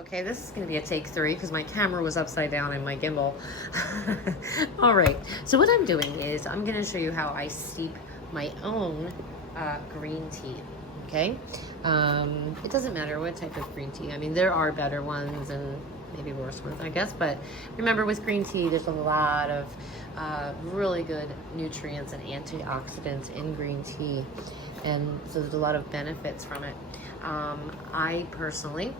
Okay, this is going to be a take 3 because my camera was upside down in my gimbal. All right, so what I'm doing is I'm going to show you how I steep my own green tea. Okay, it doesn't matter what type of green tea. I mean, there are better ones and maybe worse ones, I guess. But remember, with green tea, there's a lot of really good nutrients and antioxidants in green tea, and so there's a lot of benefits from it. I personally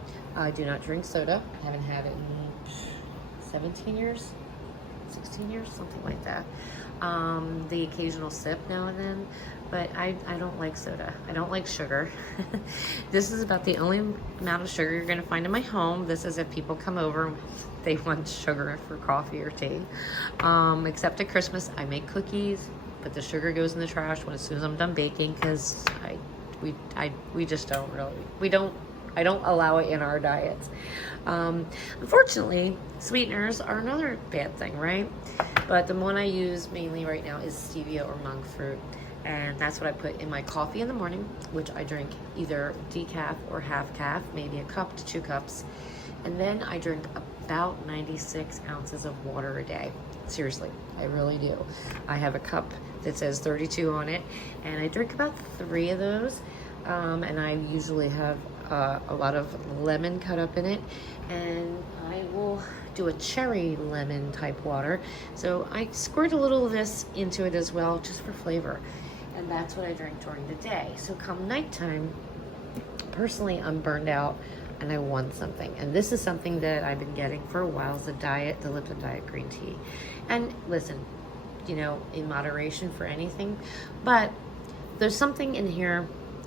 do not drink soda. I haven't had it in 17 years, 16 years, something like that. The occasional sip now and then, but I don't like soda. I don't like sugar. This is about the only amount of sugar you're going to find in my home. This is if people come over, they want sugar for coffee or tea. Except at Christmas, I make cookies, but the sugar goes in the trash as soon as I'm done baking because we just don't really, I don't allow it in our diets. Unfortunately, sweeteners are another bad thing, right? But the one I use mainly right now is stevia or monk fruit. And that's what I put in my coffee in the morning, which I drink either decaf or half calf, maybe a cup to 2 cups. And then I drink about 96 ounces of water a day. Seriously, I really do. I have a cup that says 32 on it, and I drink about 3 of those. And I usually have a lot of lemon cut up in it, and I will do a cherry lemon type water. So I squirt a little of this into it as well, just for flavor. And that's what I drink during the day. So come nighttime, personally, I'm burned out and I want something. And this is something that I've been getting for a while, is the Lipton diet green tea. And listen, you know, in moderation for anything, but there's something in here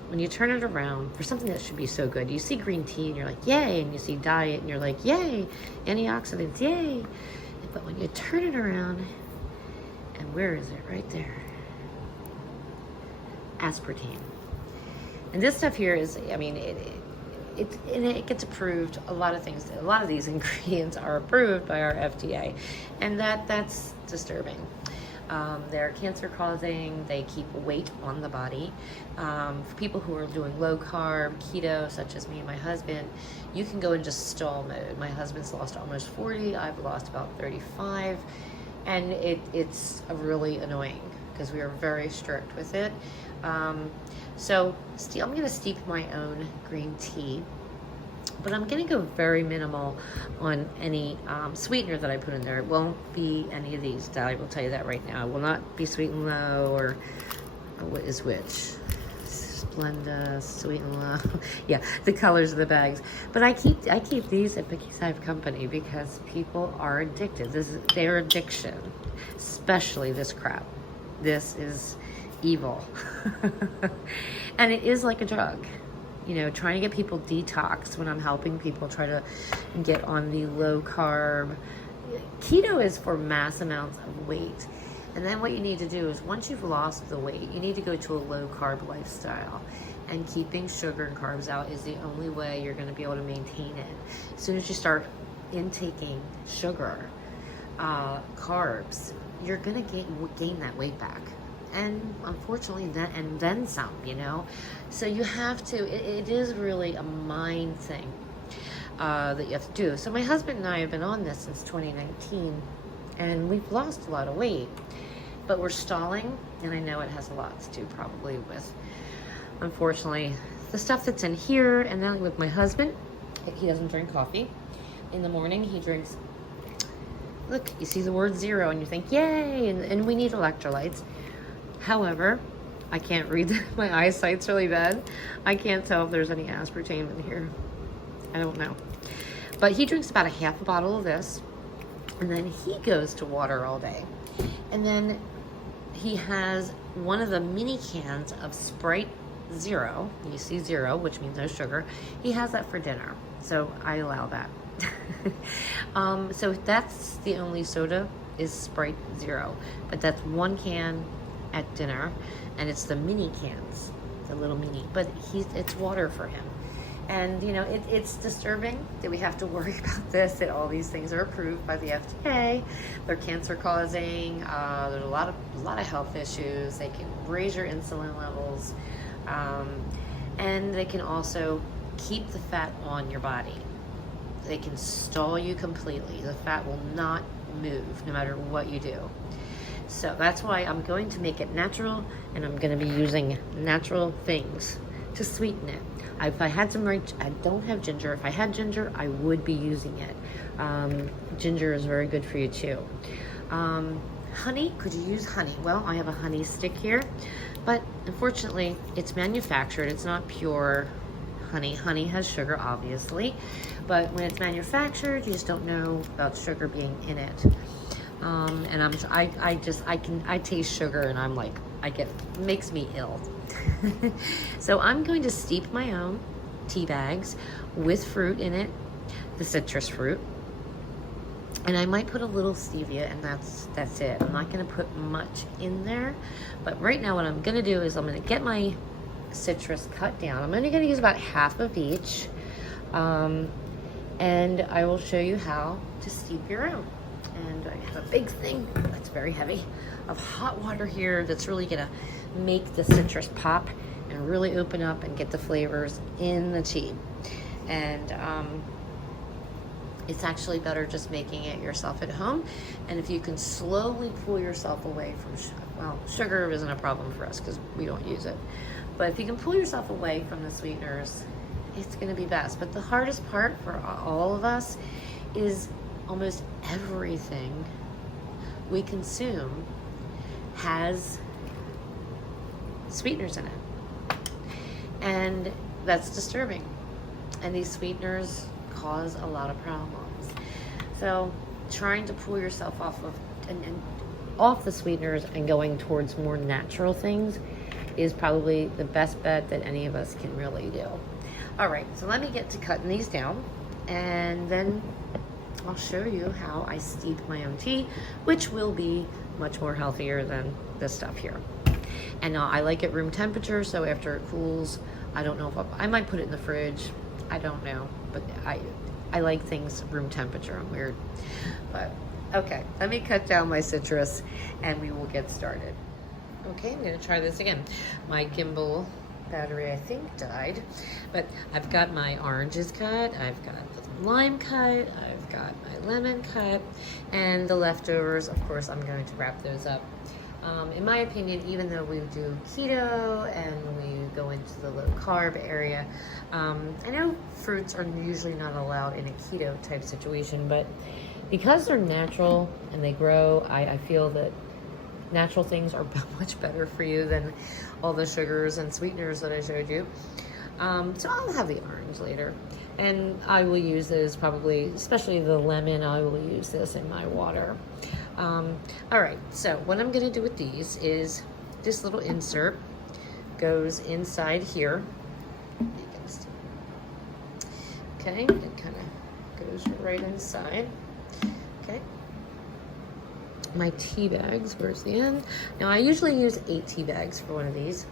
when you turn it around for something that should be so good. You see green tea and you're like, yay, and you see diet and you're like, yay, antioxidants, yay. But when you turn it around, and where is it? Right there. Aspartame. And this stuff here is, I mean, it gets approved. A lot of things, a lot of these ingredients are approved by our FDA, and that's disturbing. They're cancer causing, they keep weight on the body. For people who are doing low carb, keto, such as me and my husband, you can go in just stall mode. My husband's lost almost 40, I've lost about 35, and it's really annoying because we are very strict with it. So I'm going to steep my own green tea, but I'm going to go very minimal on any sweetener that I put in there. It won't be any of these. I will tell you that right now. It will not be Sweet and Low or what is which? Splenda, Sweet and Low. Yeah, the colors of the bags. But I keep these at Vicky's Hive Company because people are addicted. This is their addiction, especially this crap. This is evil. And it is like a drug. You know, trying to get people detox when I'm helping people try to get on the low carb. Keto is for mass amounts of weight. And then what you need to do is once you've lost the weight, you need to go to a low carb lifestyle. And keeping sugar and carbs out is the only way you're going to be able to maintain it. As soon as you start intaking sugar, carbs, you're going to gain that weight back. And unfortunately, then some, you know. So you have to, it is really a mind thing that you have to do. So my husband and I have been on this since 2019, and we've lost a lot of weight, but we're stalling, and I know it has a lot to do probably with, unfortunately, the stuff that's in here. And then with my husband, he doesn't drink coffee. In the morning, he drinks, look, you see the word 0, and you think, yay, and we need electrolytes. However, I can't read. My eyesight's really bad. I can't tell if there's any aspartame in here. I don't know. But he drinks about a half a bottle of this, and then he goes to water all day. And then he has one of the mini cans of Sprite Zero. You see 0, which means no sugar. He has that for dinner, so I allow that. So that's the only soda is Sprite Zero, but that's 1 can at dinner, and it's the mini cans, the little mini, but it's water for him. And you know, it's disturbing that we have to worry about this, that all these things are approved by the FDA. They're cancer causing. There's a lot of health issues. They can raise your insulin levels, and they can also keep the fat on your body. they can stall you completely. The fat will not move no matter what you do. So that's why I'm going to make it natural, and I'm going to be using natural things to sweeten it. If I had some I don't have ginger. If I had ginger, I would be using it. Ginger is very good for you too. Honey, could you use honey? Well, I have a honey stick here, but unfortunately it's manufactured. It's not pure honey. Honey has sugar, obviously, but when it's manufactured, you just don't know about sugar being in it. And I taste sugar and I'm like, it makes me ill. So I'm going to steep my own tea bags with fruit in it, the citrus fruit. And I might put a little stevia, and that's it. I'm not gonna put much in there. But right now what I'm gonna do is I'm gonna get my citrus cut down. I'm only gonna use about half of each. And I will show you how to steep your own. And I have a big thing that's very heavy of hot water here that's really gonna make the citrus pop and really open up and get the flavors in the tea. And it's actually better just making it yourself at home. And if you can slowly pull yourself away from, sugar isn't a problem for us because we don't use it. But if you can pull yourself away from the sweeteners, it's gonna be best. But the hardest part for all of us is almost everything we consume has sweeteners in it. And that's disturbing. And these sweeteners cause a lot of problems. So trying to pull yourself off of off the sweeteners and going towards more natural things is probably the best bet that any of us can really do. All right, so let me get to cutting these down, and then I'll show you how I steep my own tea, which will be much more healthier than this stuff here. And I like it room temperature, so after it cools, I don't know if I might put it in the fridge. I don't know, but I like things room temperature. I'm weird. But okay, let me cut down my citrus and we will get started. Okay, I'm gonna try this again. My gimbal battery, I think, died, but I've got my oranges cut, I've got the lime cut, I've got my lemon cut, and the leftovers, of course, I'm going to wrap those up. In my opinion, even though we do keto and we go into the low carb area, I know fruits are usually not allowed in a keto type situation, but because they're natural and they grow, I feel that natural things are much better for you than all the sugars and sweeteners that I showed you. So I'll have the orange later, and I will use this probably, especially the lemon, I will use this in my water. All right, so what I'm gonna do with these is this little insert goes inside here. Okay, it kind of goes right inside. Okay. My tea bags, where's the end? Now I usually use 8 tea bags for one of these.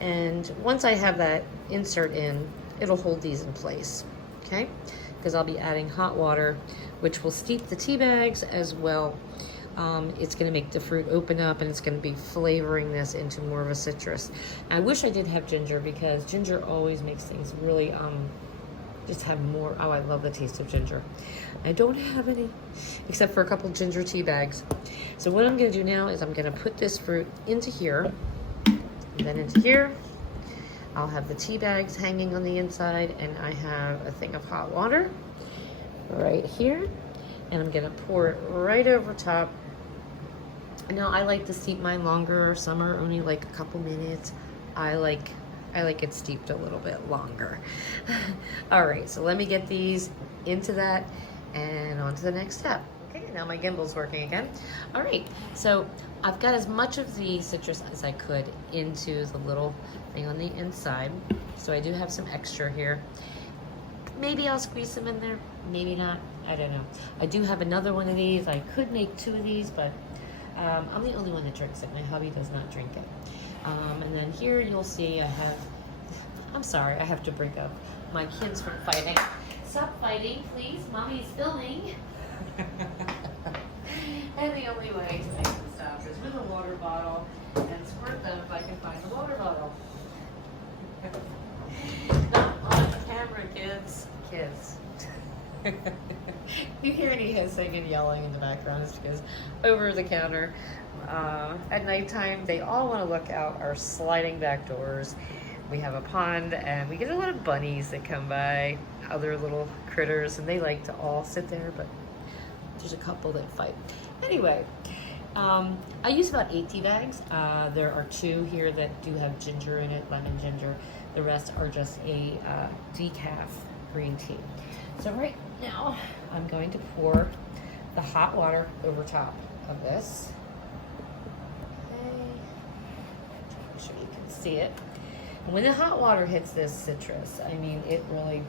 And once I have that insert in, it'll hold these in place, okay? Because I'll be adding hot water, which will steep the tea bags as well. It's gonna make the fruit open up, and it's gonna be flavoring this into more of a citrus. I wish I did have ginger, because ginger always makes things really, just have more. Oh, I love the taste of ginger. I don't have any, except for a couple ginger tea bags. So what I'm gonna do now is I'm gonna put this fruit into here, and then into here. I'll have the tea bags hanging on the inside, and I have a thing of hot water right here, and I'm gonna pour it right over top. Now I like to steep mine longer. Some are only like a couple minutes. I like it steeped a little bit longer. All right, so let me get these into that and on to the next step. Okay, now my gimbal's working again. All right, so I've got as much of the citrus as I could into the little thing on the inside. So I do have some extra here. Maybe I'll squeeze some in there, maybe not, I don't know. I do have another one of these. I could make 2 of these, but I'm the only one that drinks it. My hubby does not drink it. And then here you'll see I have, I'm sorry, I have to break up my kids from fighting. Stop fighting, please. Mommy's filming. And the only way to make them stop is with a water bottle and squirt them if I can find the water bottle. Not on camera, kids. Kids. You hear any hissing and yelling in the background, it's because over the counter at nighttime, they all want to look out our sliding back doors. We have a pond and we get a lot of bunnies that come by, other little critters, and they like to all sit there, but there's a couple that fight. Anyway, I use about 8 tea bags. There are 2 here that do have ginger in it, lemon ginger. The rest are just a decaf green tea. So right now, I'm going to pour the hot water over top of this. Okay. Make sure you can see it. And when the hot water hits this citrus, I mean, it really,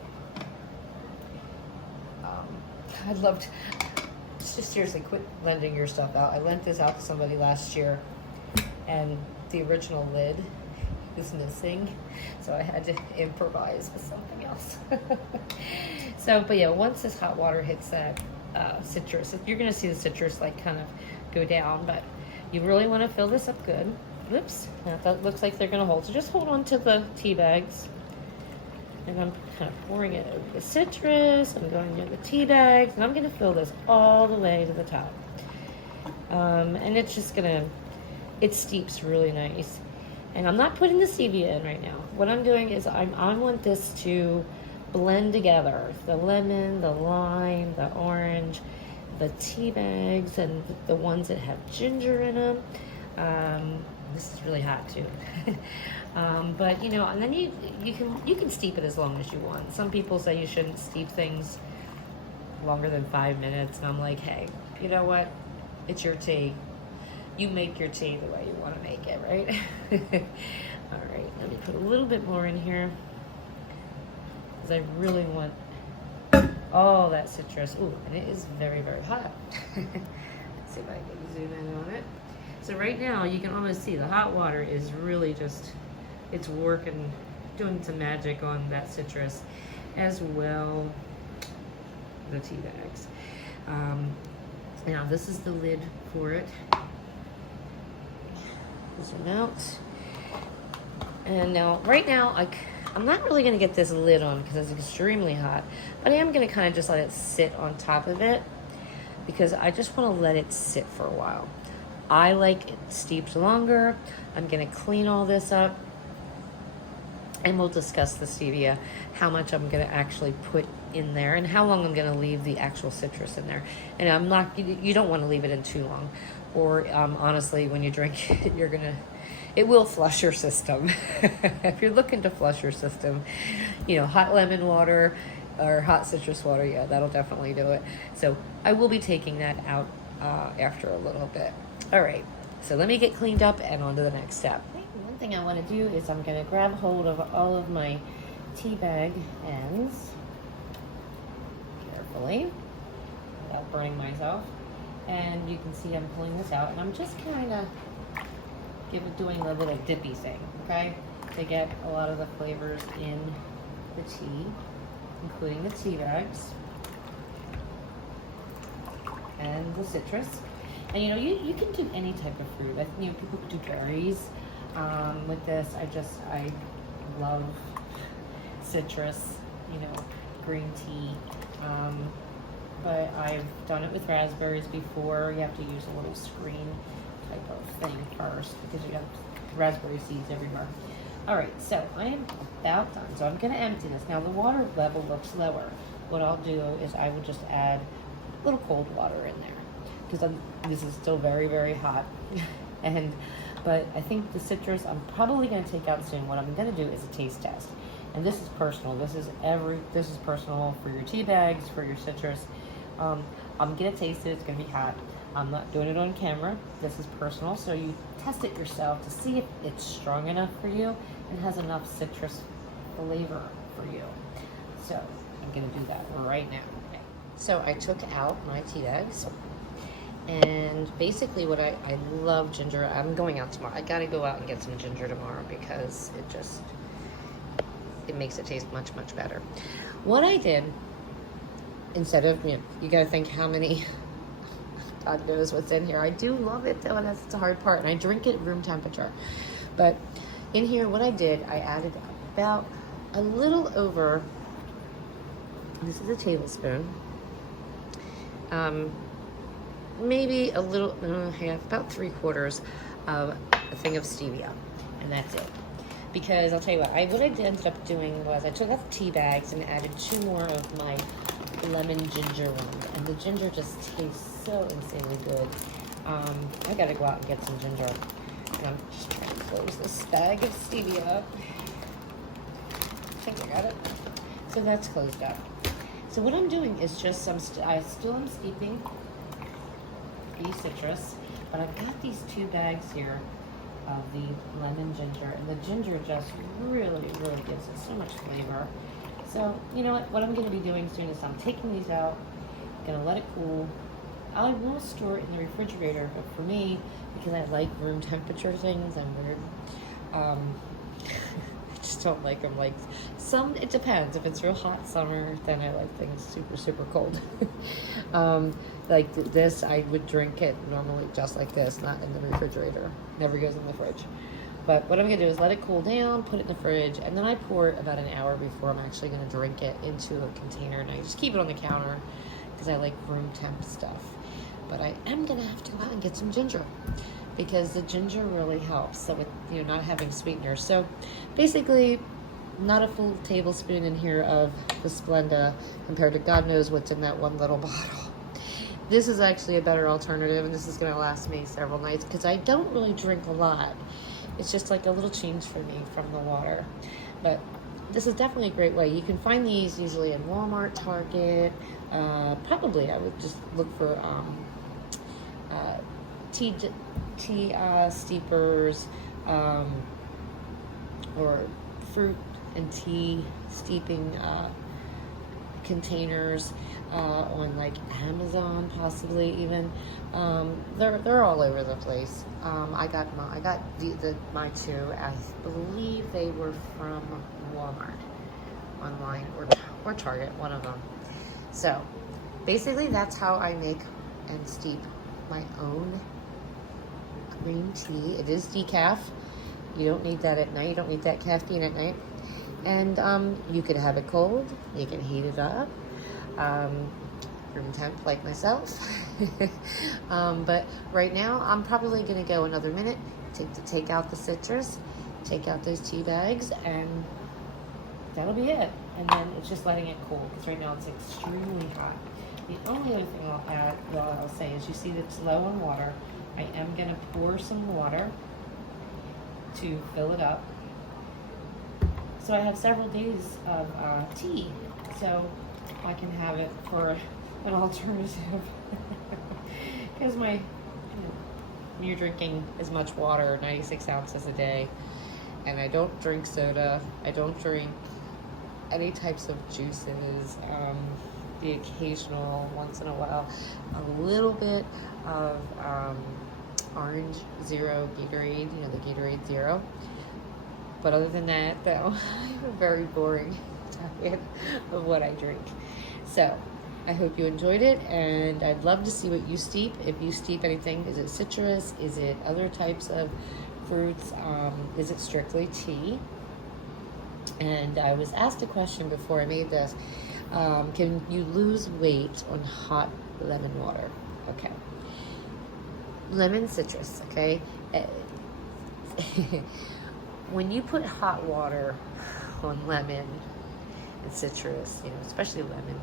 I'd love to, just seriously quit lending your stuff out. I lent this out to somebody last year, and the original lid was missing, so I had to improvise with something else. So, but yeah, once this hot water hits that citrus, you're gonna see the citrus like kind of go down, but you really want to fill this up good. Whoops, that looks like they're gonna hold. So just hold on to the tea bags. And I'm kind of pouring it over the citrus. I'm going near the tea bags, and I'm gonna fill this all the way to the top. And it's just gonna, it steeps really nice. And I'm not putting the stevia in right now. What I'm doing is I want this to blend together. The lemon, the lime, the orange, the tea bags, and the ones that have ginger in them. This is really hot too. But you know, and then you can steep it as long as you want. Some people say you shouldn't steep things longer than 5 minutes, and I'm like, hey, you know what? It's your tea. You make your tea the way you want to make it, right? All right, let me put a little bit more in here because I really want all that citrus. Ooh, and it is very, very hot. Let's see if I can zoom in on it. So right now, you can almost see the hot water is really just, it's working, doing some magic on that citrus, as well the tea bags. Now this is the lid for it. Zoom out. And now, right now, I'm not really gonna get this lid on because it's extremely hot, but I am gonna kind of just let it sit on top of it because I just wanna let it sit for a while. I like it steeped longer. I'm gonna clean all this up, and we'll discuss the stevia, how much I'm gonna actually put in there and how long I'm gonna leave the actual citrus in there. And I'm not, you don't wanna leave it in too long, or honestly, when you drink it, it will flush your system. If you're looking to flush your system, you know, hot lemon water or hot citrus water, yeah, that'll definitely do it. So I will be taking that out after a little bit. All right, so let me get cleaned up and on to the next step. One thing I want to do is I'm going to grab hold of all of my tea bag ends carefully without burning myself. And you can see I'm pulling this out, and I'm just kind of doing a little dippy thing, okay? To get a lot of the flavors in the tea, including the tea bags and the citrus. And you know, you can do any type of fruit. You know, people could do berries with this. I love citrus, you know, green tea. But I've done it with raspberries before. You have to use a little screen type of thing first because you have raspberry seeds everywhere. All right, so I am about done. So I'm gonna empty this. Now the water level looks lower. What I'll do is I will just add a little cold water in there because this is still very, very hot. But I think the citrus I'm probably gonna take out soon. What I'm gonna do is a taste test. And this is personal. This is personal for your tea bags, for your citrus. I'm gonna taste it. It's gonna be hot. I'm not doing it on camera. This is personal, so you test it yourself to see if it's strong enough for you and has enough citrus flavor for you. So I'm gonna do that right now. Okay. So I took out my tea bags, and basically what I love ginger. I'm going out tomorrow. I gotta go out and get some ginger tomorrow because it makes it taste much, much better. What I did, instead of, you gotta think how many, God knows what's in here. I do love it though, and that's the hard part. And I drink it room temperature. But in here, what I did, I added about a little over, this is a tablespoon. maybe a little, half, about 3/4 of a thing of stevia, and that's it. Because I'll tell you what I ended up doing was I took out the tea bags and added 2 more of my lemon ginger ones, and the ginger just tastes so insanely good. I gotta go out and get some ginger, and I'm just trying to close this bag of stevia up. I think I got it. So that's closed up. So what I'm doing is just I still am steeping the citrus, but I've got these 2 bags here of the lemon ginger, and the ginger just really, really gives it so much flavor. So, you know what I'm going to be doing soon is I'm taking these out, going to let it cool. I will store it in the refrigerator, but for me, because I like room temperature things, I'm weird. I just don't like them like it depends. If it's real hot summer, then I like things super, super cold. Like this, I would drink it normally just like this, not in the refrigerator. Never goes in the fridge. But what I'm going to do is let it cool down, put it in the fridge, and then I pour it about an hour before I'm actually going to drink it into a container. And I just keep it on the counter because I like room temp stuff. But I am going to have to go out and get some ginger because the ginger really helps. So with not having sweeteners. So basically, not a full tablespoon in here of the Splenda compared to God knows what's in that one little bottle. This is actually a better alternative, and this is going to last me several nights because I don't really drink a lot. It's just like a little change for me from the water. But this is definitely a great way. You can find these usually in Walmart, Target. Probably I would just look for tea steepers or fruit and tea steeping containers on like Amazon, possibly even. They're all over the place. I got my 2. I believe they were from Walmart online or Target, one of them. So basically, that's how I make and steep my own green tea. It is decaf. You don't need that at night. You don't need that caffeine at night. And you can have it cold. You can heat it up. Room temp like myself. But right now, I'm probably going to go another minute to take out the citrus, take out those tea bags, and that'll be it. And then it's just letting it cool because right now it's extremely hot. The only other thing I'll say is you see that it's low on water. I am going to pour some water to fill it up. So I have several days of tea, so I can have it for an alternative. Because you're drinking as much water, 96 ounces a day, and I don't drink soda. I don't drink any types of juices. The occasional, once in a while, a little bit of orange zero Gatorade, the Gatorade Zero. But other than that, though, I have a very boring diet of what I drink. So I hope you enjoyed it, and I'd love to see what you steep. If you steep anything, is it citrus? Is it other types of fruits? Is it strictly tea? And I was asked a question before I made this. Can you lose weight on hot lemon water? Okay. Lemon citrus, okay? When you put hot water on lemon and citrus, especially lemon,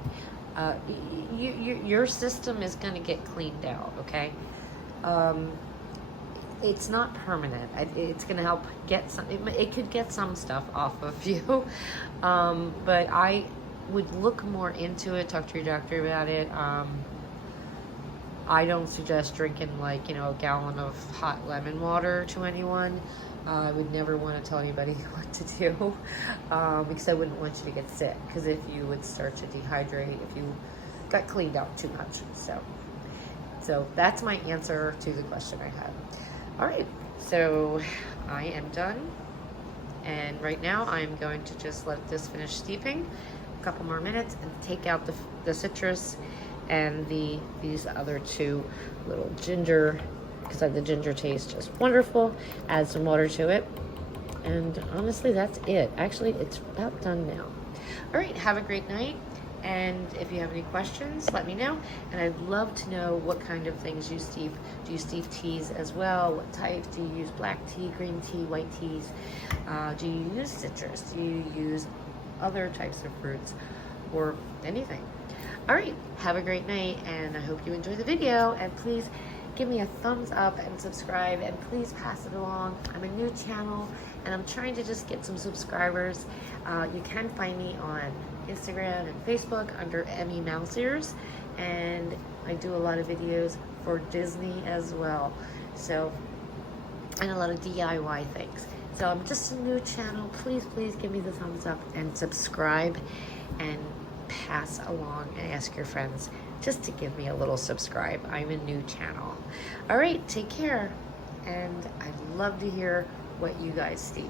your system is going to get cleaned out, okay? It's not permanent. It's going to help get some, it could get some stuff off of you, but I would look more into it, talk to your doctor about it. I don't suggest drinking a gallon of hot lemon water to anyone. I would never want to tell anybody what to do because I wouldn't want you to get sick, because if you would start to dehydrate if you got cleaned out too much. So that's my answer to the question I had. All right, so I am done, and right now I'm going to just let this finish steeping a couple more minutes and take out the citrus and these other 2 little ginger, because the ginger tastes just wonderful. Add some water to it, and honestly, that's it. Actually, it's about done now. All right, have a great night, And if you have any questions, let me know. And I'd love to know what kind of things you steep. Do you steep teas as well? What types? Do you use black tea, green tea, white teas? Do you use citrus? Do you use other types of fruits or anything? All right, have a great night, and I hope you enjoy the video. And please give me a thumbs up and subscribe, and please pass it along. I'm a new channel, and I'm trying to just get some subscribers. You can find me on Instagram and Facebook under Emmy Mouse Ears, and I do a lot of videos for Disney as well. So, and a lot of DIY things. So I'm just a new channel. Please give me the thumbs up and subscribe, and pass along and ask your friends just to give me a little subscribe. I'm a new channel. All right, take care, and I'd love to hear what you guys see.